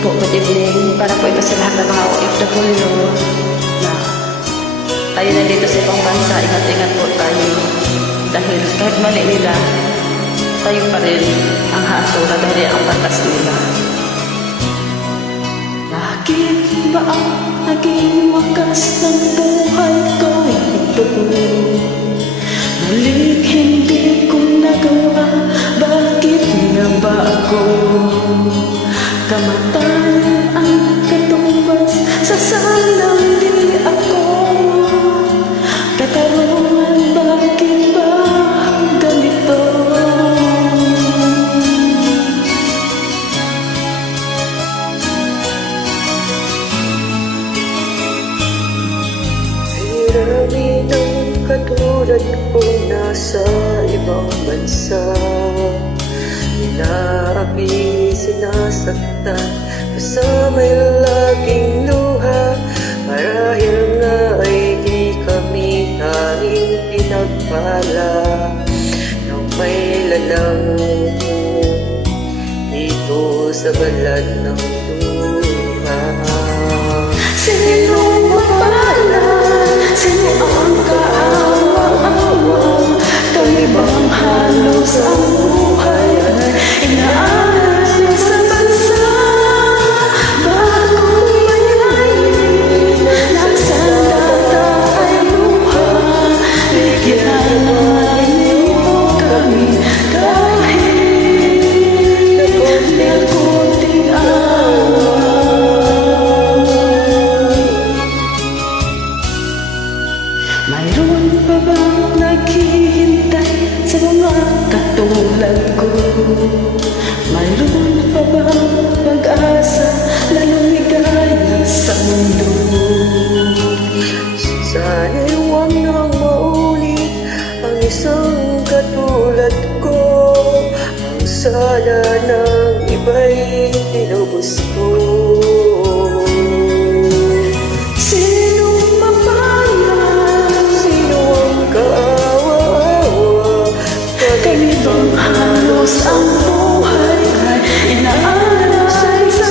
po, good evening. Para po ito sa lahat ng mga OFW na tayo na dito sa ibang bansa, ingat-ingat po tayo. Dahil kahit mali nila, tayo pa rin ang haasura dahil ang batas nila. Bakit ba ang naging wakas ng buhay ko ito? Muling hindi ko nagawa, bakit nga ba ako? Kamatayan ang katumbas sa sanang di ako. Katarungan, bakit ba ganito? Marami ng katulad ko nasa ibang bansa, inaapi, sinasaktan, kasama'y laging luha. Marahil nga ay di kami tanging pinagpala ng may lalang dito sa balat ng luha. Sino mapala? Sino ang kaawa-awa? Kami bang halos ang buhay ay inaaral sa bansa? Bagong bayani ng sandata ay luha. Bigyan naman niyo kami kahit na kunting awa. Mayroon pa bang naghihintay sa mga katulad ko? Mayroon pa bang pag-asa na lumigaya sa mundo? Sana'y huwag nang maulit ang isang katulad ko. Ang sana ng iba'y tinubos ko. Halos ang buhay ay inaaral sa bansa.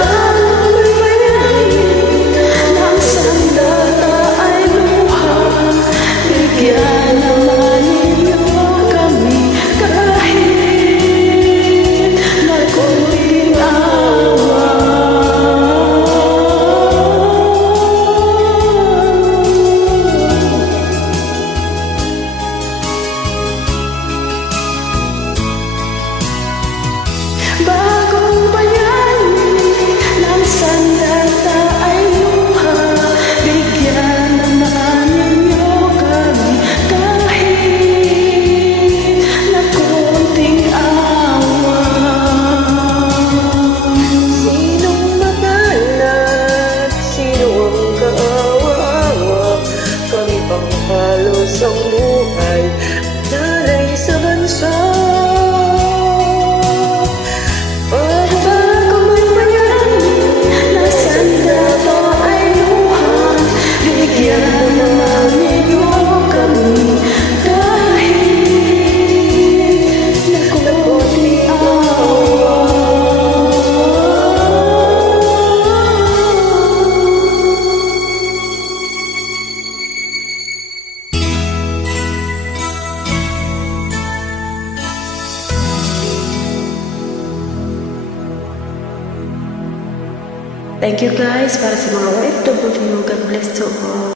Bagong bayani ng sandata ay luha. Bigyan naman ninyo kami kahit na kunting awa. Bagong bayani ng sandata ay luha. Bigyan naman ninyo kami kahit na kunting awa. Sinong magalat? Sino ang kaawa-awa? Kami pang halos ang buhay dalay sa bansa. Thank you guys para sa mga OFW. God bless to all.